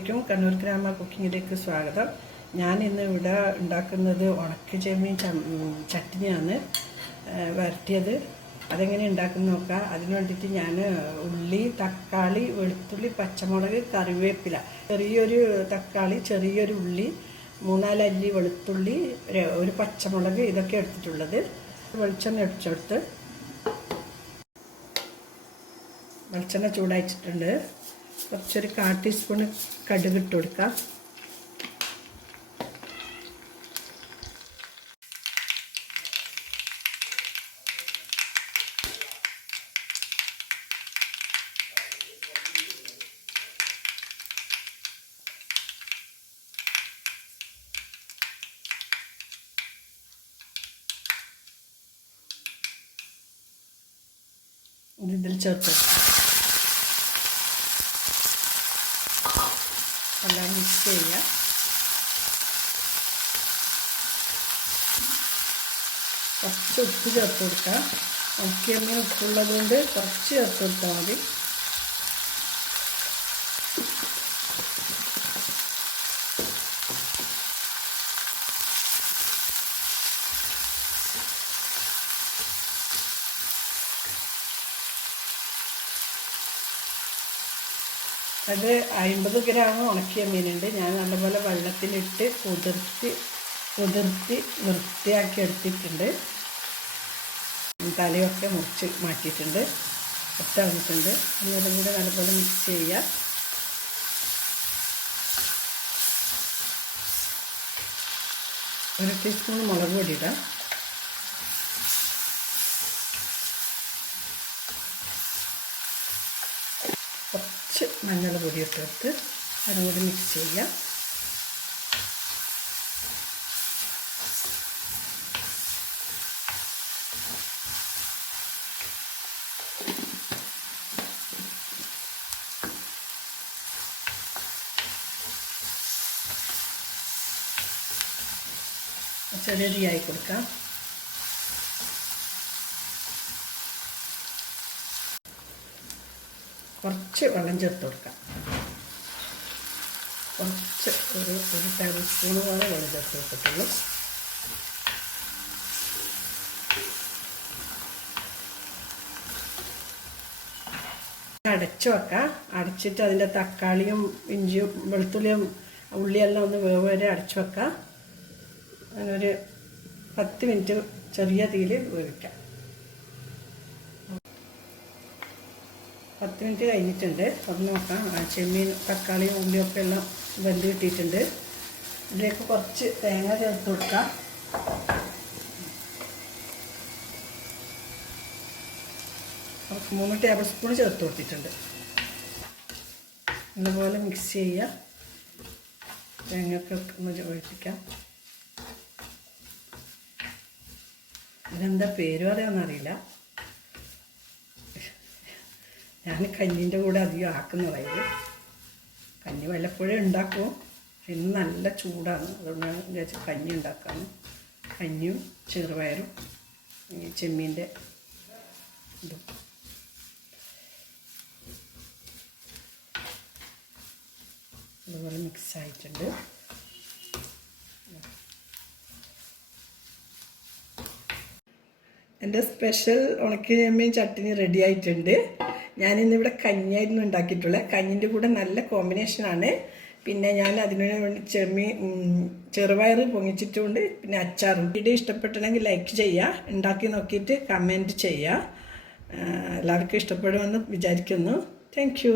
അസ്സലാമലൈക്കും. കണ്ണൂർ ഗ്രാമ കുക്കിങ്ങിലേക്ക് സ്വാഗതം. ഞാൻ ഇന്ന് ഇവിടെ ഉണ്ടാക്കുന്നത് ഉണക്ക ചെമ്മീൻ ചട്നിയാണ്, വരട്ടിയത്. അതെങ്ങനെ ഉണ്ടാക്കുന്നത് നോക്കാം. അതിന് വേണ്ടിയിട്ട് ഞാൻ ഉള്ളി, തക്കാളി, വെളുത്തുള്ളി, പച്ചമുളക്, കറിവേപ്പില, ചെറിയൊരു തക്കാളി, ചെറിയൊരു ഉള്ളി, 3-4 അല്ലി വെളുത്തുള്ളി, ഒരു പച്ചമുളക്, ഇതൊക്കെ എടുത്തിട്ടുള്ളത്. വെളിച്ചെണ്ണ ഒഴിച്ചെടുത്ത് വെളിച്ചെണ്ണ ചൂടായിട്ടുണ്ട്. കുറച്ചൊരു 1/4 ടീസ്പൂൺ കടുക് ഇട്ട് കൊടുക്കാം. ഇതിൽ ചേർത്ത് എല്ലാം മിക്സ് ചെയ്യുക. കുറച്ച് ഉപ്പ് ചേർത്ത് കൊടുക്കുക. ഉണക്കിയമ്മ ഉപ്പുള്ളത് കൊണ്ട് കുറച്ച് ചേർത്ത് കൊടുത്താൽ മതി. അത് 50 ഗ്രാം ഉണക്കിയ മീനുണ്ട്. ഞാൻ നല്ലപോലെ വെള്ളത്തിലിട്ട് കുതിർത്തി വൃത്തിയാക്കി എടുത്തിട്ടുണ്ട്. തലയൊക്കെ മുറിച്ച് മാറ്റിയിട്ടുണ്ട്, ഒറ്റ ഇതും കൂടെ നല്ലപോലെ മിക്സ് ചെയ്യുക. ഒരു ടീസ്പൂൺ മുളക് പൊടി ഇടാം. കുറച്ച് മഞ്ഞൾ പൊടി ഇട്ടെടുത്ത് അതും കൂടി മിക്സ് ചെയ്യുക. ചെറിയരിയായി കൊടുക്കാം. കുറച്ച് വെള്ളം ചേർത്ത് കൊടുക്കാം. കുറച്ച് ഒരു ടേബിൾ സ്പൂൺ പോലെ വെള്ളം ചേർത്ത് കൊടുത്തിട്ടുള്ളൂ. അടച്ചു വെക്കാം. അടച്ചിട്ട് അതിൻ്റെ തക്കാളിയും ഇഞ്ചിയും വെളുത്തുള്ളിയും ഉള്ളിയെല്ലാം ഒന്ന് വേവ് വരെ അടച്ചു വെക്കാം. അങ്ങനൊരു 10 മിനിറ്റ് ചെറിയ തീയിൽ വേവിക്കാം. 10 മിനിറ്റ് കഴിഞ്ഞിട്ടുണ്ട്. തുറന്ന് നോക്കാം. ചെമ്മീൻ, തക്കാളിയും ഉള്ളിയൊക്കെ എല്ലാം വെന്ത് കിട്ടിയിട്ടുണ്ട്. ഇതിലേക്ക് കുറച്ച് തേങ്ങ ചേർത്ത് കൊടുക്കാം. കുറച്ച് 3 ടേബിൾ സ്പൂൺ ചേർത്ത് കൊടുത്തിട്ടുണ്ട്. അതുപോലെ മിക്സ് ചെയ്യുക. തേങ്ങയൊക്കെ ഒന്ന് ഒഴിപ്പിക്കാം. ഇതിനെന്താ പേര് പറയാമെന്നറിയില്ല. ഞാൻ കഞ്ഞീൻ്റെ കൂടെ അധികം ആക്കുന്നതായത്. കഞ്ഞി വല്ലപ്പോഴും ഉണ്ടാക്കും. ഇന്ന് നല്ല ചൂടാണ്, അതുകൊണ്ട് ഞാൻ വിചാരിച്ചു കഞ്ഞി ഉണ്ടാക്കാമെന്ന്. കഞ്ഞിയും ചെറുപയറും ഈ ചെമ്മീൻ്റെ ഇതും. അതുപോലെ മിക്സ് ആയിട്ടുണ്ട്. എൻ്റെ സ്പെഷ്യൽ ഉണക്കിയ ചെമ്മീൻ ചട്നി റെഡി ആയിട്ടുണ്ട്. ഞാനിന്നിവിടെ കഞ്ഞിയായിരുന്നു ഉണ്ടാക്കിയിട്ടുള്ളത്. കഞ്ഞിൻ്റെ കൂടെ നല്ല കോമ്പിനേഷനാണ്. പിന്നെ ഞാൻ അതിനു വേണ്ടി ചെറുപയർ പൊങ്ങിച്ചിട്ടുണ്ട്, പിന്നെ അച്ചാറും. വീഡിയോ ഇഷ്ടപ്പെട്ടിട്ടുണ്ടെങ്കിൽ ലൈക്ക് ചെയ്യുക, ഉണ്ടാക്കി നോക്കിയിട്ട് കമൻറ്റ് ചെയ്യുക. എല്ലാവർക്കും ഇഷ്ടപ്പെടുമെന്ന് വിചാരിക്കുന്നു. Thank you.